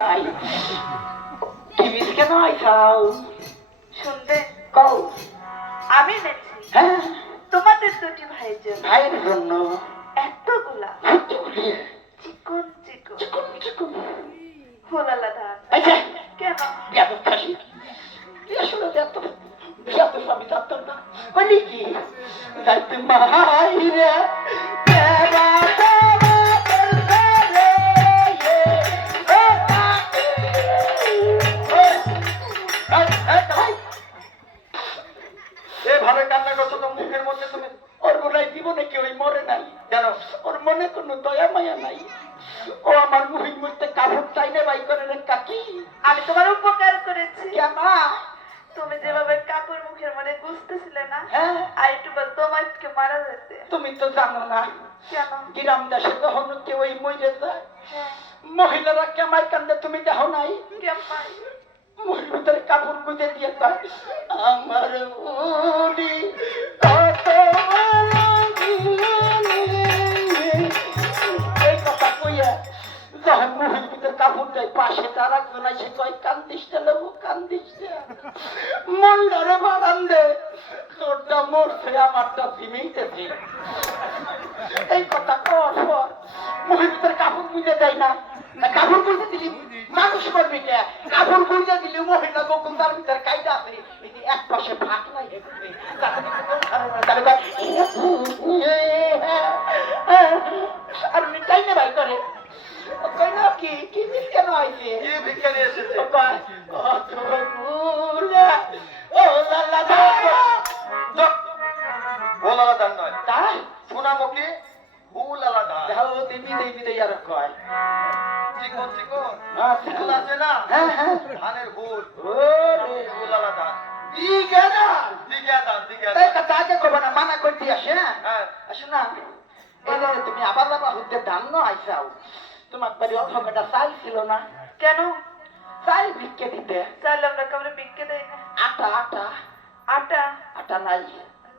Ay, কি miss কেন আইসাও? শুনবে? কও। আমি নেছি হ্যাঁ। তোমাদের দুটি ভাইয়ের জন্য। ভাইয়ের জন্য। এতগুলা। চিকন চিকন। চিকুন চিকুন। হোলালা ধান। আচ্ছা কেন? বিয়াদ খাসি আসলে বিয়াদ বিয়াদ স্বামী জানতাম না? মানে কি? যাইতে মাইরে তেরা জীবনে কেউই মরে নাই। কেন ওর মনে কোনো দয়া মায়া নাই। ও আমার মুহির মধ্যে কাপড় চাইনে বাই করে কাকি। আমি তোমার উপকার করেছি। কেমা তুমি যেভাবে কাপড় মুখের মধ্যে গুছতেছিলে না হ্যাঁ। আর একটু বল তোমাকে মারা যেতে তুমি তো জানো না। কেন? গ্রাম দেশে কখনো কেউ এই মরে যায়। হ্যাঁ। মহিলারা কেমাই কান্দে তুমি দেখো নাই। কেমন মুহির ভিতরে কাপড় গুঁজে দিয়ে কয়, আমার উনি কত যখন মুহির ভিতরে কাপড় দেয় পাশে তার একজন এসে কয় কান্দিস না লেবু কান্দিস না মন্ডারে বাড়ান দে তোরটা মরছে আমারটা ঝিমিতেছে এই কথা কর পর ভিতরে কাপড় বুঝে দেয় না না কাপড় বুঝে দিলি মানুষ করবি কে কাপড় বুঝে দিলি মহিলা গোকুল তার ভিতরে কাইটা আছে এক পাশে ফাঁক নাই না, আর মিটাই না ভাই করে না কি কি মিস কেন কি ভিক্ষা নিয়ে এসেছে ও কয়, ও তোর মুলা, ও লালা দাদা। চুপ! ভোলালা দান নয় তাই সোনামুখী ভুলালা দান যাও দিবি দিবি দেই আর কয় চিকন চিকন। ফুল আছে না হ্যাঁ হ্যাঁ ধানের ওরে ভুলালা দান দিগে দান কথা আগে না মানা করতে আসে হ্যাঁ হ্যাঁ না তুমি আবার বাবা হতে ন আইসাও তোমার বাড়ি অথকাটা চাল ছিল না। কেন? চাল ভিক্ষে দিতে। চাইলে আমরা কামড়ে বিক্রি দেয় না। আটা আটা। আটা? আটা নাই।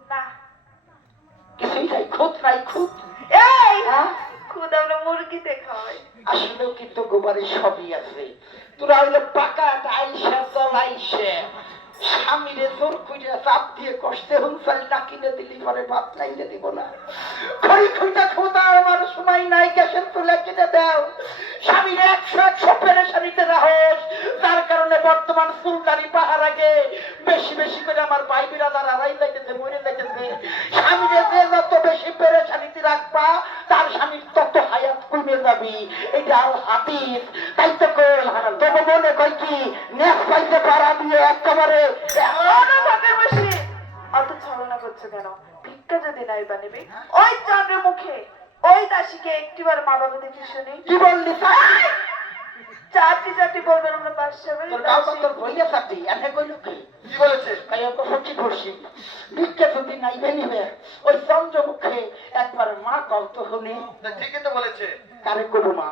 না। কিছুই নাই খুদ নাই খুদ। এই! হ্যাঁ? খুদ আমরা মুরগিতে খাওয়াই। আসলেও কিন্তু গোবারে সবই আছে। তোরা হইলে পাকা আইসা চলাইছে স্বামীরে জোর কইরা চাপ দিয়ে কষ্টে হুমসাল না কিনে দিলি পরে ভাত নাইলে দিব না। খড়ি খুঁটা খোদা, আমার সময় নাই, গ্যাসের চুলা কিনে দাও। স্বামীর একশো একশো পেরেশানিতে রাহস। তার কারণে বর্তমান ফুলদারি পাহাড় আগে বেশি বেশি করে আমার ভাই বিরাদার আড়াই লাগেছে, মরে লাগেছে। স্বামীরে যে যত বেশি পেরেশানিতে রাখবা, তার স্বামীর তত কমে যাবি এটা আল হাতিস তাই তো কই তবু মনে কই কি নেক পাইতে পারা দিয়ে একেবারে অত ছলনা করছ কেন? ভিক্ষা যদি নাই বানিবি ওই চন্দ্রের মুখে ওই দাসীকে একটিবার মা বাবা দেখে শুনি। কি বললি তাই? চারটি চারটি বলবেন আমরা বাসা তোর গাও তো তোর ভইয়া থাকতি এনে কইল কি? কি বলেছে? তাই ওকে সত্যি করছি। ভিক্ষা যদি নাই বেনিবে ওই চন্দ্রমুখে একবার মা কল তো শুনি তা ঠিকই তো বলেছে। কারে কবু মা?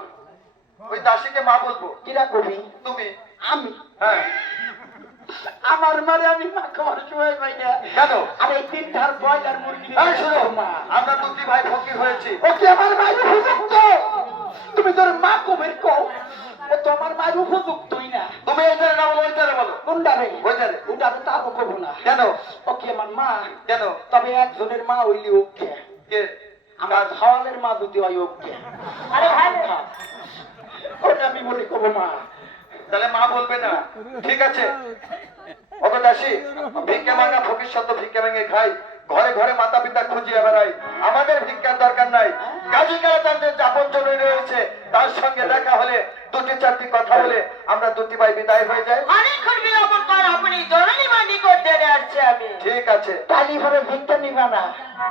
ওই দাসীকে মা বলব। কিরা কবি? তুমি। আমি। হ্যাঁ। আমার মারে আমি মা খাওয়ার সময় পাই না কেন? আর এই তিনটার ব্রয়লার মুরগি এই শোনো মা। আমরা দুটি ভাই ফকির হয়েছি। ওকে আমার উপযুক্ত তুমি তোর মা কবির কও। ও তো আমার মায়ের উপযুক্তই না। তুমি এইটারে না বলো। ওইটারে বলো কোনটারে ওইটারে ওটারে তারও কবো না। কেন? ওকে আমার মা। কেন? তবে একজনের মা হইলি ওকে। কে? আমার মা যদি হয় ওকে। আরে ভাই ওটা আমি বলি কবো মা। তাহলে মা বলবে না। ঠিক আছে। ওকে দাসী ভিক্ষা মাঙ্গা ফকির শব্দ ভিক্ষা ভেঙে খাই। ঘরে ঘরে মাতা পিতা খুঁজিয়ে বেড়াই। আমাদের ভিক্ষার দরকার নাই। কাজী কারাচান্দের যাপন জমি রয়েছে তার সঙ্গে দেখা হলে দুটি চারটি কথা বলে আমরা দুটি ভাই বিদায় হয়ে যাই। অনেকক্ষণ বিলম্ব পর আপনি জননী মানি করতে আসছে আমি। ঠিক আছে। তালি পরে ভিক্ষা নিবা না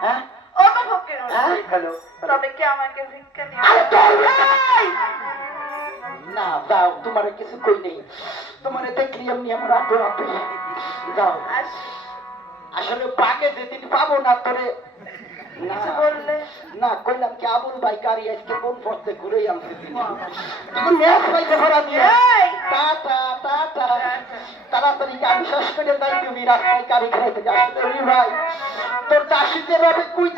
হ্যাঁ? ও তো হ্যাঁ? হ্যালো তবে কি আমাকে ভিক্ষা আরে দিবে তোর এই! না যাও তোমার কিছু কই নেই। তোমার দেখলি এমনি আমার আটো আপে যাও। আস- আসলে পাকে যেদিন পাবো না তোরে। না বললে না কইলাম কি আবুল ভাই গাড়ি আজকে কোন পথে ঘুরে আনছে তাড়াতাড়ি শেষ করে যাই তুমি রাস্তায় গাড়ি খাইতে যাচ্ছি ভাই তোর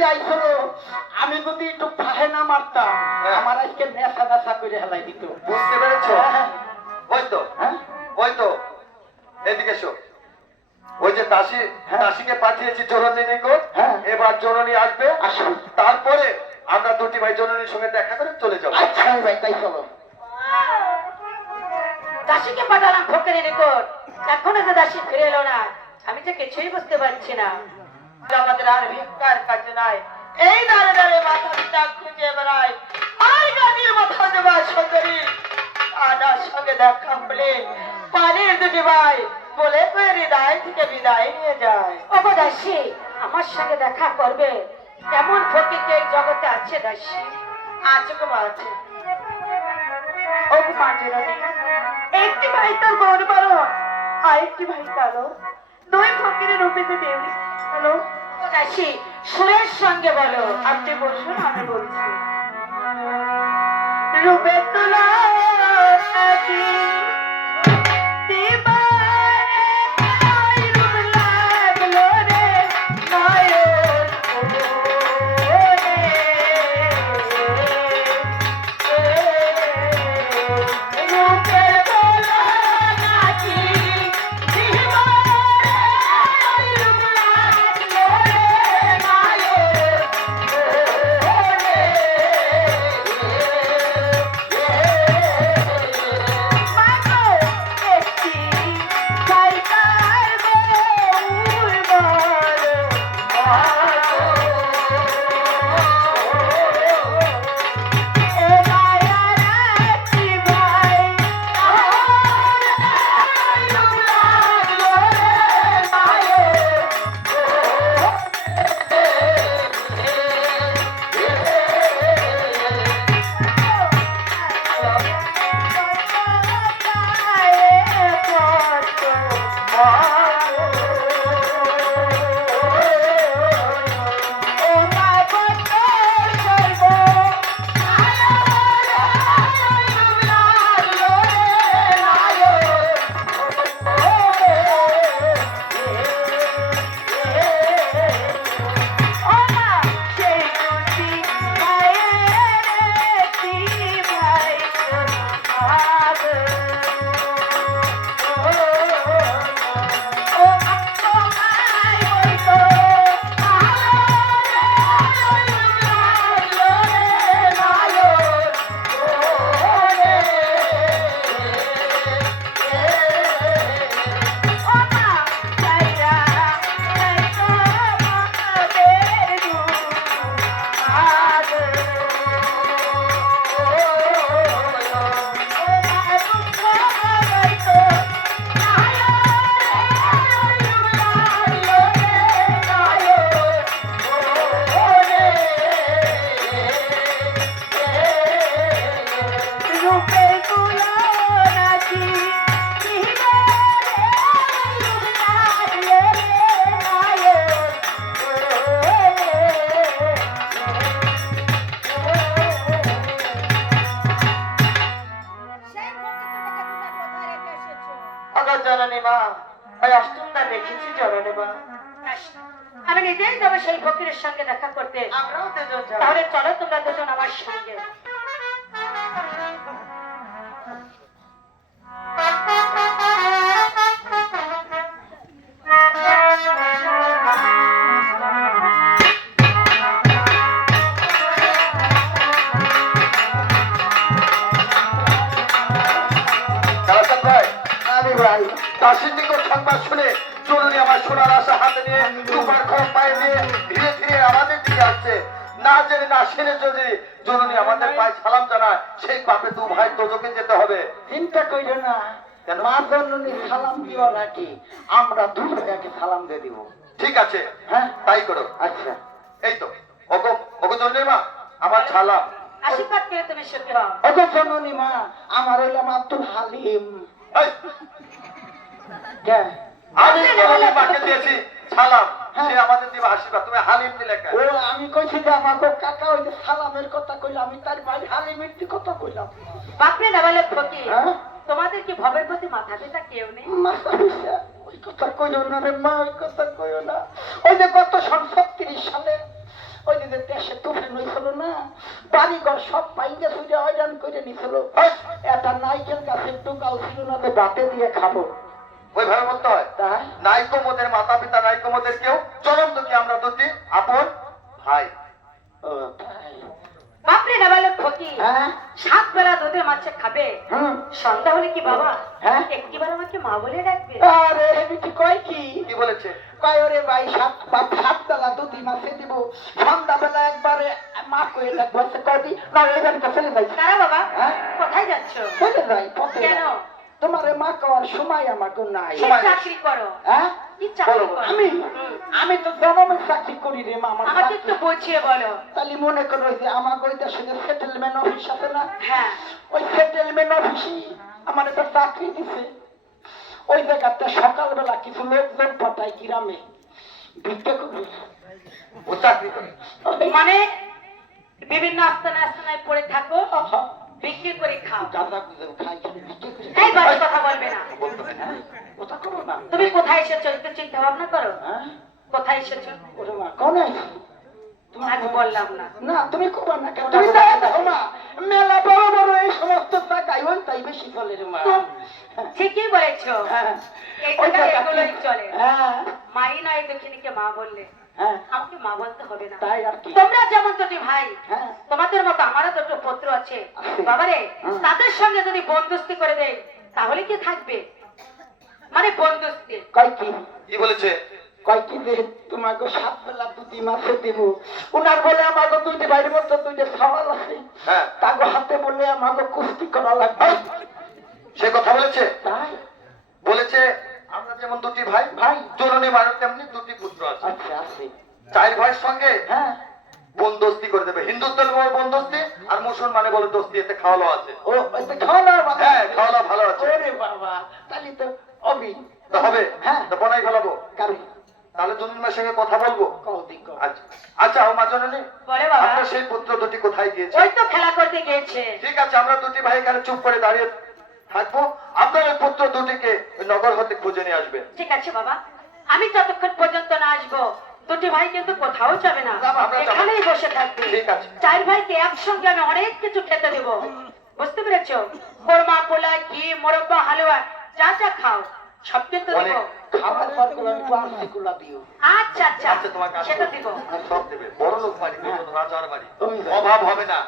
আইছিল আমি যদি একটু ফাহে না মারতাম হ্যাঁ। আমার আজকে নেশা নেশা করে হেলাই দিত। বুঝতে পেরেছ? হ্যাঁ। ওই তো এদিকে এসো। ওই যে দাসী দাসীকে পাঠিয়েছি জননী নিকট। হ্যাঁ। এবার জননী আসবে। আসুন। তারপরে আমরা দুটি ভাই জননীর সঙ্গে দেখা করে চলে যাব। আচ্ছা ভাই তাই চলো দাসীকে পাঠালাম ফকিরের নিকট। এখনও তো দাসী ফিরে এলো না আমি তো কিছুই বুঝতে পারছি না। আমাদের আর ভিক্ষার কাছে নাই। এই দাঁড়ে দাঁড়ে মাথা পিতা খুঁজে বেড়ায়। আর গাড়ির মাথা দেবা সুন্দরী আনার সঙ্গে দেখা হলে পানির দুটি ভাই বলে করে হৃদয় থেকে বিদায় নিয়ে যায়। ওগো দাসী আমার সঙ্গে দেখা করবে। এমন ফকির যে এই জগতে আছে দাসী? আছে গো আছে। একটি ভাই তার মন বড় আর একটি ভাই কালো দুই ফকিরের রূপেতে দেবী হ্যালো দাসী সুরের সঙ্গে বলো আপনি বসুন আমি বলছি। রূপে তোলা তাহলে চলো তোমরা দুজন আমার সঙ্গে। চিন্তা কইরো না মা জননী সালাম দিওয়ার আগে আমরা দুই ভাইয়াকে সালাম দিয়ে দিব। ঠিক আছে হ্যাঁ? তাই করো। আচ্ছা। এই তো ওগো ওগো জরুরি মা আমার ছালাম আশীর্বাদ করে তুমি সুখী হও। ওগো জননী মা আমার হইলাম আব্দুল হালিম। আমি জরুরি মাকে দিয়েছি ছালাম সে আমাদের দিবে আশীর্বাদ? তুমি হালিম দিলে ও আমি কইছি যে আমাকে কাকা ওই যে সালামের কথা কইলাম আমি তার ভাই হালিমের কথা কইলাম? বাপরে না বলে ফকির হ্যাঁ? তোমাদের কি ভবের প্রতি মাথা পিতা কেউ নেই? মাথা পিছা, ওই কথা কইও না রে মা ওই কথা কইও না। ওই যে গত সন সালে ওই যে দেশে তুফান হয়েছিল না বাড়িঘর সব পাইঙ্গে হয়রান করে নিছিল। একটা নাইকেল গাছের ছিল না তো বাতে দিয়ে খাব। ওইভাবে বলতে হয় নাইকো মোদের মাতা পিতা নাইকো মোদের কেউ? জনম দুঃখী আমরা দুটি আপন? ভাই। বাপরে না বলে ফকি সাত বেলা দুধের মাছে খাবে। সন্ধ্যা হলে কি বাবা? একটিবার আমাকে মা বলে ডাকবে। আরে হেবিটি কয় কি? কি বলেছে? কয় ওরে ভাই সাত বাপ সাত বেলা দুধি মাছে দিব। সন্ধ্যাবেলা একবারে মা কয়ে লাগবো কদি না এখান কাছে যাই তারা বাবা। হ্যাঁ? কোথায় যাচ্ছ? যাই কেন। তোমারে মা কওয়ার সময় আমাকে নাই। চাকরি করো? হ্যাঁ? বলো, আমি আমি তো চাকরি করি রে মা আমার আমাকে একটু বুঝিয়ে বলো। তাহলে মনে করো যে আমার ওই দেশে সেটেলমেন্ট অফিস আছে না হ্যাঁ। ওই সেটেলমেন্ট অফিসে আমার একটা চাকরি দিছে ওই জায়গাতে সকালবেলা কিছু লোকজন পাঠায় গ্রামে। ভিক্ষা করে ও চাকরি করে। মানে বিভিন্ন আস্তানায় আস্তানায় পড়ে থাকো? আহা, বিক্রি করে খাও। এই বাজে কথা বলবে না। বলতে হয়। হ্যাঁ, কথা করো না। তুমি কোথায় এসেছ? একটু চিন্তা ভাবনা করো। হ্যাঁ? কোথায় এসেছ? ওরে মা কোন আইছি বললাম না। না তুমি করবা না কেন? তুমি তাই দেখো মা মেলা বড় বড় এই সমস্ত জায়গায় ওই তাই বেশি চলে রে মা। ঠিকই বলেছ। হ্যাঁ। এই ওই এগুলোই চলে। হ্যাঁ। মাই নয় দক্ষিণীকে মা বললে। হ্যাঁ আমাকে মা বলতে হবে না। তাই আর কি? তোমরা যেমন দুটি ভাই হ্যাঁ। তোমাদের মতো আমারও দুটো পুত্র আছে। বাবারে তাদের সঙ্গে যদি বন্ধুস্তি করে দেয় তাহলে কি থাকবে? মানে বন্ধুস্তি কয় কি? কি বলেছে? কয় কি যে তোমাকে সাত বেলা দুটি মাসে দেব। ওনার বলে আমাকে দুইটি বাইরের মতো দুইটা সওয়াল আছে। হ্যাঁ। তাকে হাতে বলে আমাকে কুস্তি করা লাগবে। সে কথা বলেছে? তাই। বলেছে আমরা যেমন দুটি ভাই ভাই। জননী মানুষ তেমনি দুটি পুত্র আছে। আচ্ছা আছে। চার ভাইয়ের সঙ্গে হ্যাঁ। বন্দোস্তি করে দেবে। হিন্দুত্বের বলে বন্দোস্তি আর মুসলমানে বলে দোস্তি এতে খাওয়ালো আছে। ও ওইটা খাওয়া দাওয়া ভালো হ্যাঁ খাওয়া দাওয়া ভালো আছে। ওরে বাবা তাহলে তো অবি তো হবে। হ্যাঁ। তো বনাই ফেলাবো? কারণ? তাহলে জননী মায়ের সঙ্গে কথা বলব? আচ্ছা। আচ্ছা ও মা জননী বলে বাবা। আপনার সেই পুত্র দুটি কোথায় গিয়েছে? ওই তো খেলা করতে গিয়েছে। ঠিক আছে আমরা দুটি ভাই এখানে চুপ করে দাঁড়িয়ে থাকব। আপনার ওই পুত্র দুটিকে নগর হতে খুঁজে নিয়ে আসবেন ঠিক আছে বাবা। আমি যতক্ষণ পর্যন্ত না আসব দুটি ভাই কিন্তু কোথাও যাবে না। এখানেই বসে থাকবে। ঠিক আছে। চার ভাইকে একসঙ্গে আমি অনেক কিছু খেতে দেবো। বুঝতে পেরেছ? কোরমা পোলা ঘি মোরব্বা হালুয়া যা যা খাও সব কিন্তু দেবো। খাবার পর একটু আস্তে দিও। আচ্ছা আচ্ছা আচ্ছা সেটা দিব। সব দেবে। বড় লোক বাড়ি হ্যাঁ। রাজার বাড়ি। অভাব হবে না।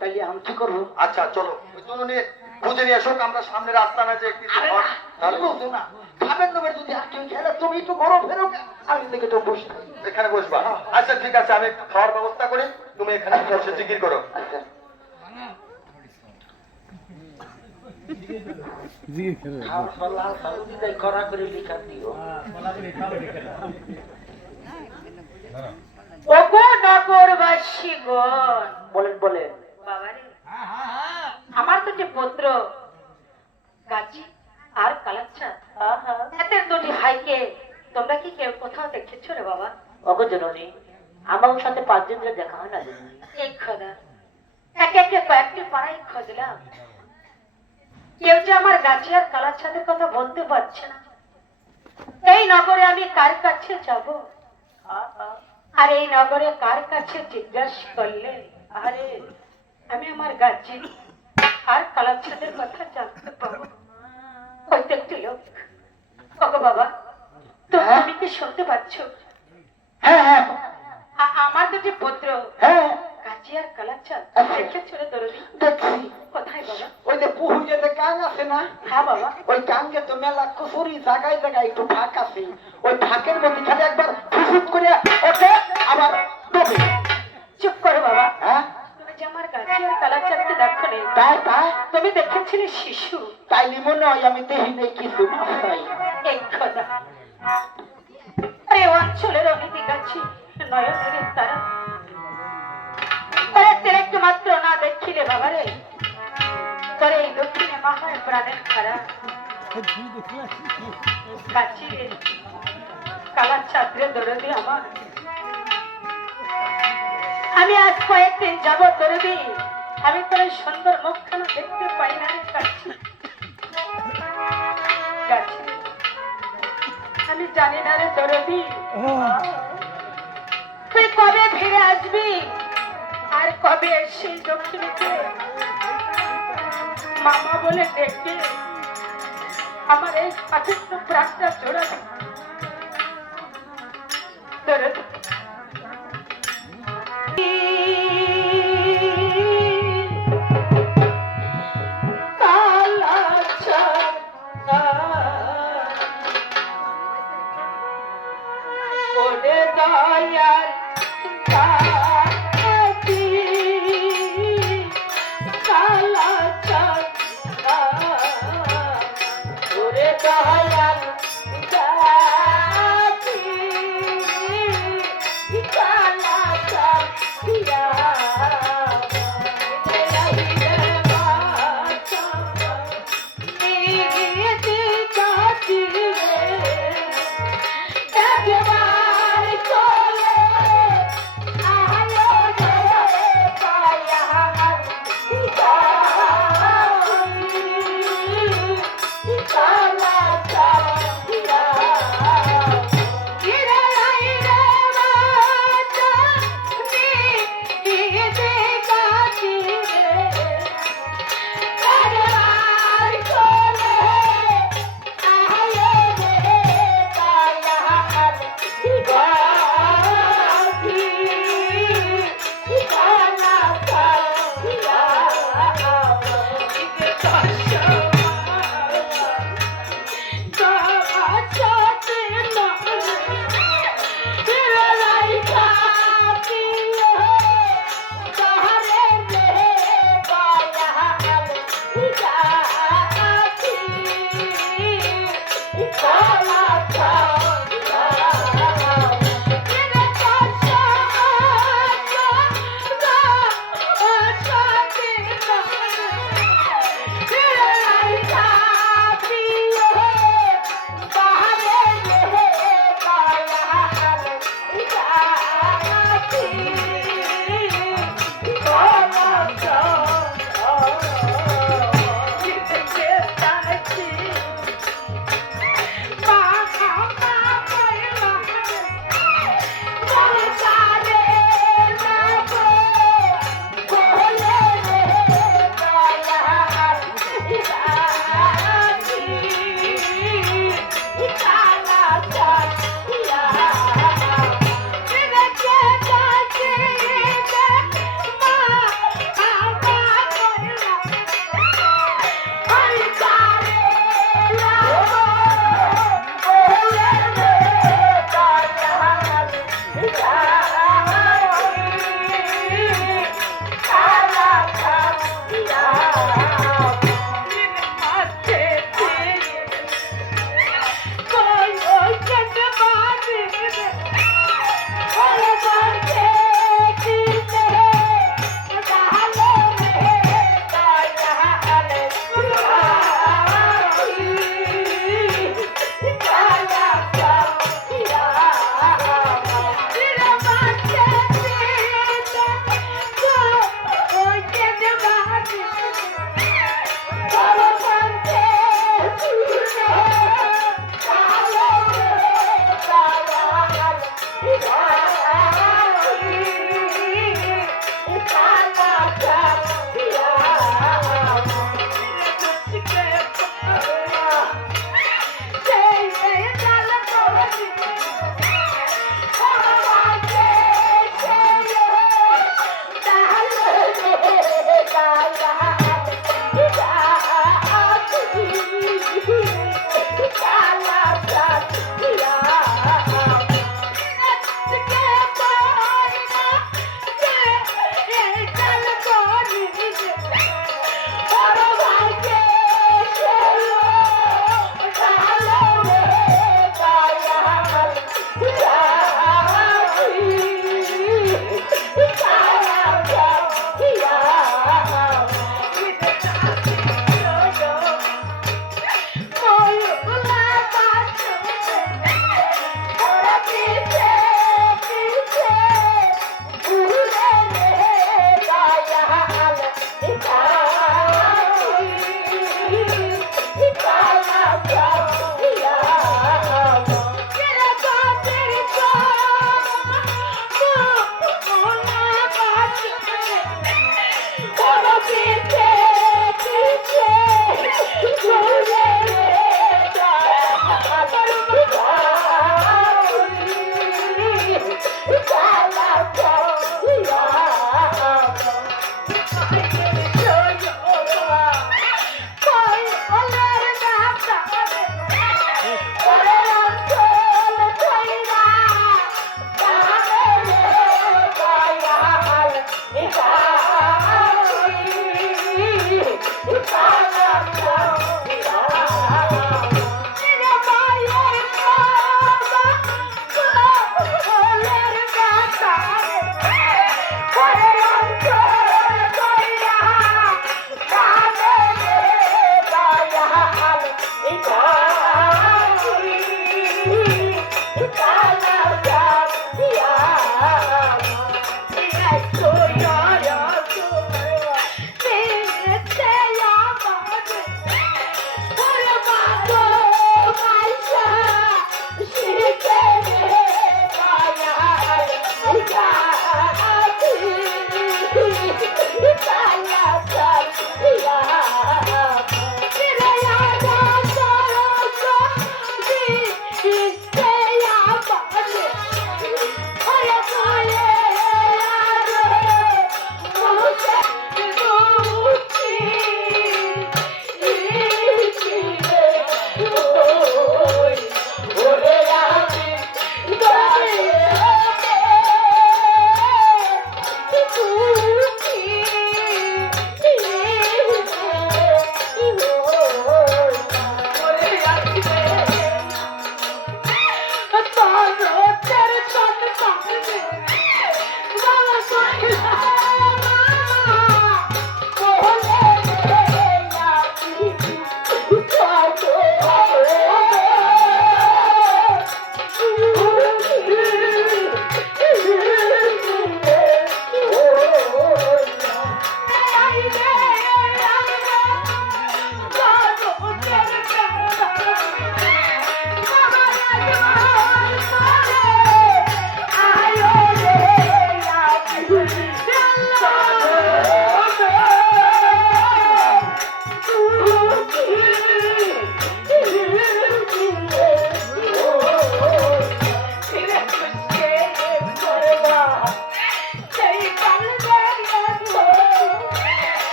তাইলে আমি কি করব? আচ্ছা চলো। ওই খুঁজে নিয়ে আসুক আমরা সামনে রাস্তা না যে একটি। এখানে বসবা। আচ্ছা ঠিক আছে আমি একটু খাওয়ার ব্যবস্থা করি। তুমি এখানে বসে জিকির করো। আচ্ছা। খাওয়ার পর লাল সালু দিলে কড়া করে লিখা দিও ওগো নগরবাসী গণ বলেন বলেন বাবারে আমার দুটি পুত্র গাছি আর কালাচ্ছা? এদের দুটি ভাইকে তোমরা কি কেউ কোথাও দেখেছ রে বাবা? অগো জননী আমার সাথে পাঁচ দিন ধরে দেখা হয় না জননী এই খোদা। একে একে কয়েকটি খুঁজলাম। কেউ যে আমার গাছি আর কালাচ্ছাদের কথা বলতে পারছে না। এই নগরে আমি কার কাছে যাব? আর এই নগরে কার কাছে জিজ্ঞাসা করলে? আরে আমি আমার গাছি আর কালাচ্ছাদের কথা জানতে পারব হয়তো একটি লোক। ওগো বাবা তো হ্যাঁ? তুমি কি শুনতে পাচ্ছ? হ্যাঁ হ্যাঁ। আমার দুটি পুত্র। হ্যাঁ। কাজী আর কালাচাঁদ। আচ্ছা। দরদি। দেখছি। কোথায় বাবা? ওই যে পুহুজে কাং আছে না? হ্যাঁ বাবা। ওই কাঙ্গে তো মেলা কুসুরি জায়গায় জায়গায় একটু ফাঁক আছে। ওই ফাঁকের মধ্যে খালি একবার ফুসুত করে ওঠে আবার ডোবে চুপ করো বাবা। হ্যাঁ? যে আমার আর কালাচাঁদকে দেখো তাই তাই? তুমি দেখেছিলে শিশু? তাইলে মনে হয় আমি দেখি নেই কিছু খোদা আরে অঞ্চলের অনিতি গাছি নয়নের তারা। তোর একটু মাত্র না দেখিলে বাবা রে তোর এই দক্ষিণে মাহায় প্রাণের খারা কাছি রে কালা ছাত্রে দরদি আমার। আমি আজ কয়েকদিন যাব দরদি আমি তোর সুন্দর মুখখানা দেখতে পাই না, আমি জানি না রে দরদি তুই কবে ফিরে আসবি? আর কবে এসে লক্ষ্মীকে মামা বলে ডেকে, আমার এই কাঠের প্রাণটা জোড়াবে ধরে দে। কালা